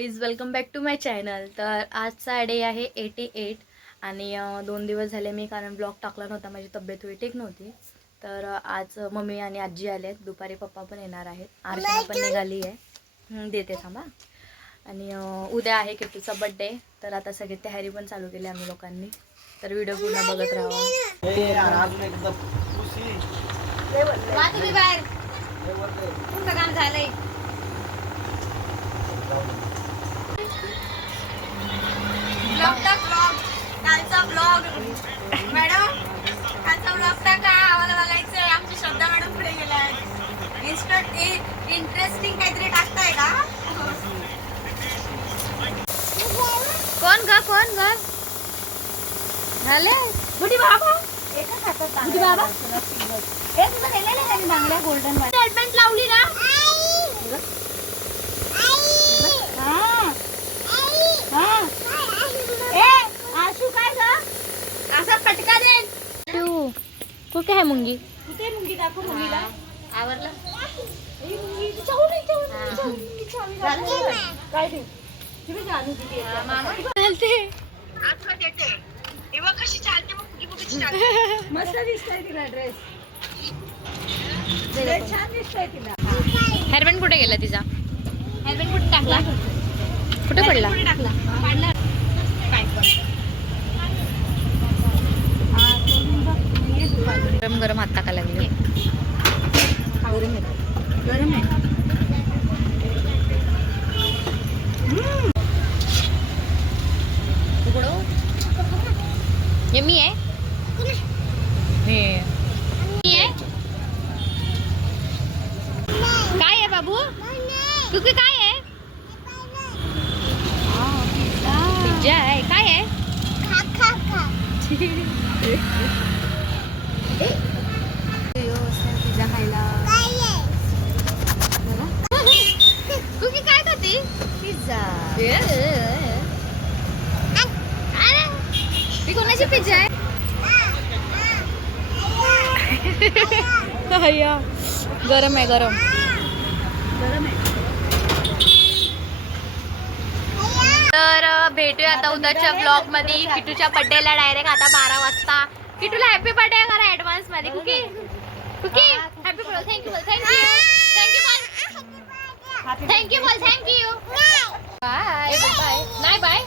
Guys, welcome back to my channel. तर आजचा day आहे 88 आणि 2 दिवस झाले मी कारण ब्लॉग टाकला नव्हता. माझी तब्येत थोडी ठीक नव्हती. तर आज मम्मी आणि आजी आले आहेत. दुपारी पप्पा पण येणार आहेत. अर्चना पण निघाली आहे. देते थांबा. आणि उद्या आहे किट्टूचा बड्डे. तर आता सगळी तयारी पण चालू केली आम्ही लोकांनी. तर व्हिडिओ पूर्ण बघत राहा. तुमचं काम झालंय. कालचा ब्लॉग मॅडम, कालचा ब्लॉग टाका, आम्हाला बघायचंय. आमची श्रद्धा मॅडम पुढे गेल्या आहेत. इंटरेस्टिंग काहीतरी टाकताय का? कोण ग झाले बुडी बाबा बुडी बाबा हे तुझं नेलेलं आहे बांगड्या गोल्डन वाली हेडबँड लावली ना. असा फटका दे तू. कुठे आहे मुंगी? कुठे मुंगी? दाखव मुंगीला. आवरलं काय ते तुम्ही जाणू दिली मामा चालते आता देते. एव्हा कशी चालते मग मस्त दिसतोय तिला ड्रेस. छान दिसतोय तिला. हेअरबँड कुठे गेला तिचा? हेअरबँड कुठे टाकला? कुठे पडला? कुठे टाकला? पाडला गरम गरम हात टाका लागले. गरम आहे. यम्मी आहे. काय आहे बाबू? कुकी काय आहे? पिझ्झा आहे. काय आहे? पिझ्झा खायला. कुकी काय खाती? पिझ्झा. ती कोणाची पिझ्झा आहे? गरम आहे. गरम आहे. तर भेटूया आता उद्याच्या ब्लॉग मध्ये. किटूच्या बर्थडेला डायरेक्ट आता 12 वाजता. किटूला हॅपी बर्थडे करा ऍडव्हान्स मध्ये. कुकी हॅपी बर्थडे. Thank you bye. नाही बाय.